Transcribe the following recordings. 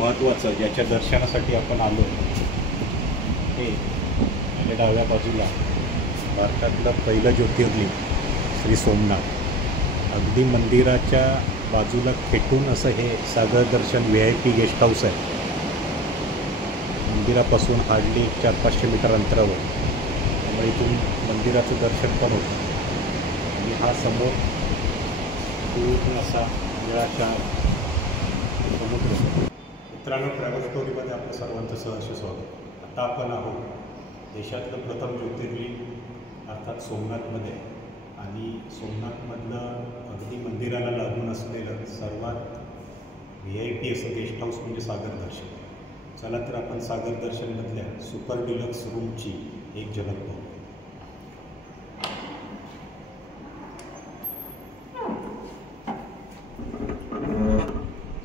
महत्त्वाचं ज्याच्या दर्शनासाठी आपण आलो हे आपल्या डाव्या बाजूला भारतातलं पहिलं ज्योतिर्लिंग श्री सोमनाथ, अगदी मंदिराच्या बाजूला खेटून असं हे सागर दर्शन VIP गेस्ट हाऊस आहे. मंदिरापासून हार्डली 400-500 मीटर अंतरावर, त्यामुळे इथून मंदिराचं दर्शन पण होतं. आणि हा समोर पूर्ण असा निळाशार समुद्र. मित्रांनो, ट्रॅव्हल स्टोरीमध्ये आपलं सर्वांचं सहर्ष स्वागत. आता आपण आहोत देशातलं प्रथम ज्योतिर्लिंग अर्थात सोमनाथमध्ये, आणि सोमनाथमधलं अगदी मंदिराला लागून असलेलं सर्वात VIP असं गेस्ट हाऊस म्हणजे सागर दर्शन. चला तर आपण सागर दर्शनमधल्या सुपर डिलक्स रूमची एक झलक पाहू.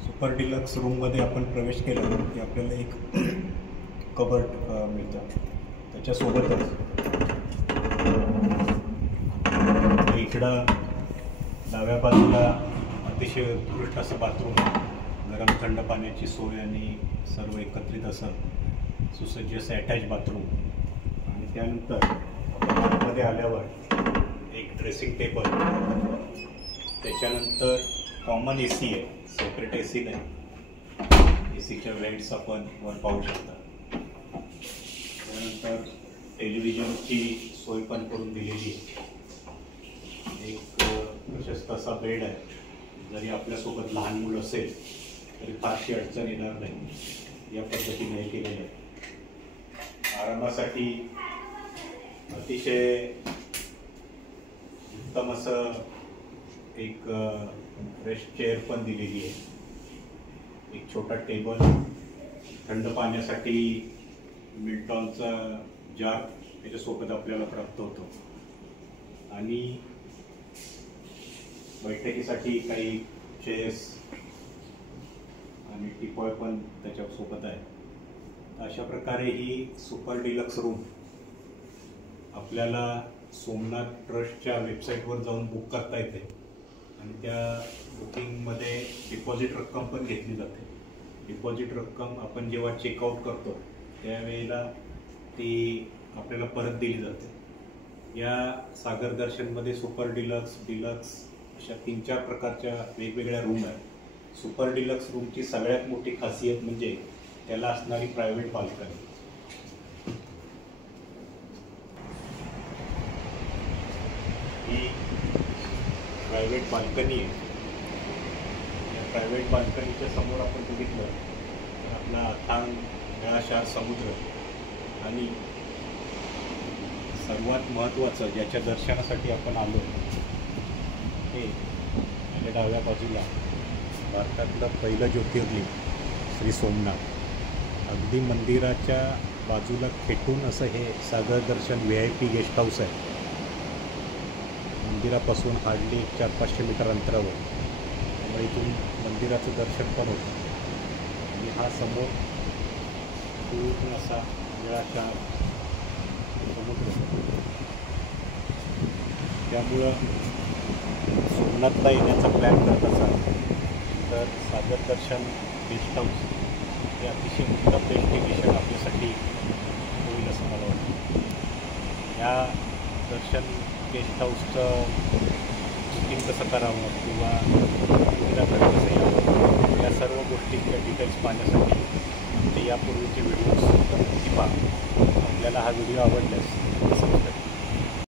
सुपर डिलक्स रूममध्ये आपण प्रवेश केला की आपल्याला एक कबर्ड मिळतं. त्याच्यासोबतच इकडं डाव्या बाजूला अतिशय उत्कृष्ट असं बाथरूम, गरम थंड पाण्याची सोय आणि सर्व एकत्रित असं सुसज्ज असं अटॅच बाथरूम. आणि त्यानंतर आपण आतमध्ये आल्यावर एक ड्रेसिंग टेबल, त्याच्यानंतर कॉमन AC आहे, सेपरेट AC नाही. ACच्या वेंट्स आपण वर पाहू शकता. त्यानंतर टेलिव्हिजनची सोय पण करून दिलेली आहे. एक प्रशस्त असा बेड आहे. जरी आपल्यासोबत लहान मुलं असेल तरी फारशी अडचण येणार नाही, या पद्धतीने हे केलेलं आहे. आरामासाठी अतिशय उत्तम असं एक फ्रेश चेअर पण दिलेली आहे. एक छोटा टेबल, थंड पाण्यासाठी मिल्टॉनचा जार त्याच्यासोबत आपल्याला प्राप्त होतो. आणि बैठकीसाठी काही चेअर्स आणि टीपॉय पण त्याच्यासोबत आहे. अशा प्रकारे ही सुपर डिलक्स रूम आपल्याला सोमनाथ ट्रस्टच्या वेबसाईटवर जाऊन बुक करता येते. आणि त्या बुकिंगमध्ये डिपॉझिट रक्कम पण घेतली जाते. डिपॉझिट रक्कम आपण जेव्हा चेकआउट करतो त्यावेळेला ती आपल्याला परत दिली जाते. या सागर दर्शनमध्ये सुपर डिलक्स, डिलक्स अशा 3-4 प्रकारच्या वेगवेगळ्या रूम आहेत. सुपर डिलक्स रूमची सगळ्यात मोठी खासियत म्हणजे त्याला असणारी प्रायव्हेट बाल्कनी. ही प्रायव्हेट बाल्कनी आहे. या प्रायव्हेट बाल्कनीच्या समोर आपण बघितलं तर आपला अथांग निळाशार समुद्र, आणि सर्वात महत्त्वाचं ज्याच्या दर्शनासाठी आपण आलो हे आपल्या डाव्या बाजूला भारतातलं पहिलं ज्योतिर्लिंग श्री सोमनाथ, अगदी मंदिराच्या बाजूला खेटून असं हे सागर दर्शन VIP गेस्ट हाऊस आहे. मंदिरापासून हार्डली 400-500 मीटर अंतरावर, त्यामुळे इथून मंदिराचं दर्शन पण होतं. आणि हा समोर पूर्ण असा निळाशार समुद्र. त्यामुळं सोमनाथला येण्याचा प्लॅन करत असाल तर सागर दर्शन गेस्ट हाऊस हे अतिशय उत्तम डेस्टिनेशन आपल्यासाठी होईल असं मला वाटतं. या दर्शन गेस्ट हाऊसचं बुकिंग कसं करावं किंवा मंदिराकडे कसं यावं, या सर्व गोष्टींच्या डिटेल्स पाहण्यासाठी आमचे यापूर्वीचे व्हिडिओज नक्की पहा. आपल्याला हा व्हिडिओ आवडल्यास